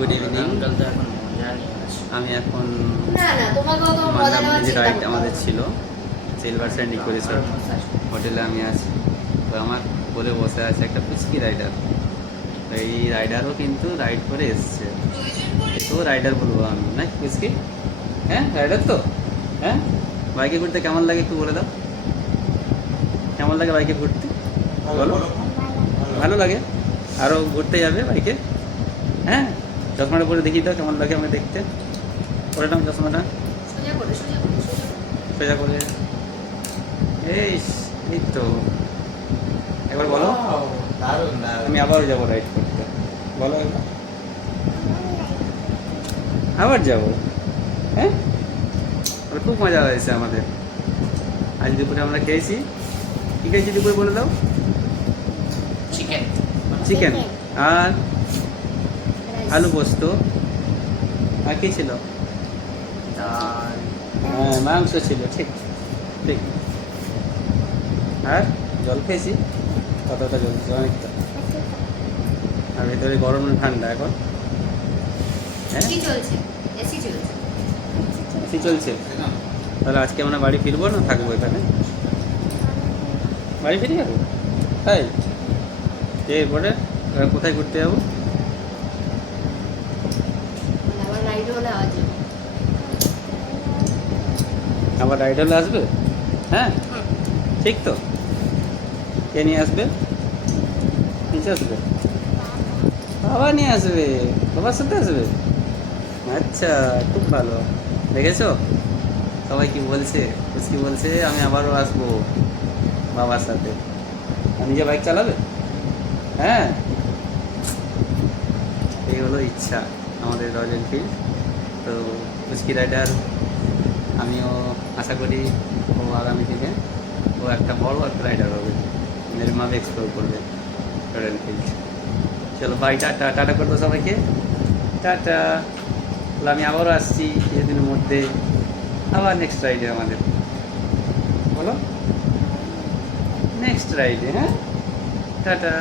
Good evening. আমি এখন যে রাইড আমাদের ছিল সিলভার স্যান্ড ইকো রিসোর্ট হোটেলে আমি আছি। তো আমার বলে বসে আছে একটা পুচকি রাইডার। এই রাইডারও কিন্তু রাইড করে এসছে, তো রাইডার বলবো আমি, না পুচকি? হ্যাঁ রাইডার তো। হ্যাঁ, বাইকে ঘুরতে কেমন লাগে একটু বলে দাও। কেমন লাগে বাইকে ঘুরতে বলো? ভালো লাগে। আরও ঘুরতে যাবে বাইকে? হ্যাঁ, চশমাটা পরে দেখিয়ে দাও কেমন লাগে আমাকে দেখতে। পরে নাও চশমাটা, সোজা করে। এই এই তো, একবার বলো। আমি আবার যাবো রাইড করতে, বলো একবার। আবার যাবো? হ্যাঁ, খুব মজা হয়েছে আমাদের। আজ দুপুরে আমরা খেয়েছি, কী খেয়েছি দুপুরে বলে দাও। চিকেন চিকেন আর আলু পোস্ত, আর কি ছিল? হ্যাঁ, মাংস ছিল, ঠিক ঠিক। আর জল খেয়েছি, কতটা জল ছিল, অনেকটা। আর ভেতরে গরম না ঠান্ডা এখন? হ্যাঁ, এসি চলছে। তাহলে আজকে আমরা বাড়ি ফিরবো না থাকবো এখানে? বাড়ি ফিরে যাবো, তাই? এরপরে কোথায় ঘুরতে যাবো? আবার রাইড হলে আসবে? হ্যাঁ, ঠিক তো। কে নিয়ে আসবে? নিচে আসবে? বাবা নিয়ে আসবে, বাবার সাথে আসবে। আচ্ছা, খুব ভালো। দেখেছো সবাই কি বলছে? কি বলছে, আমি আবারও আসবো বাবার সাথে। আর নিজে বাইক চালাবে? হ্যাঁ, এই হলো ইচ্ছা আমাদের রয়্যাল এনফিল্ড। তো পুচকি রাইডার, আমিও আশা করি ও আগামী দিনে ও একটা বড় একটা রাইডার হবে, মেরমাবে এক্সপ্লোর করবে রয়্যাল এনফিল্ড। চলো বাই, টাটা। টাটা করবো সবাইকে, টাটা। আমি আবারও আসছি কিছুদিনের মধ্যে, আবার নেক্সট রাইডে আমাদের, বলো নেক্সট রাইডে। হ্যাঁ, টাটা।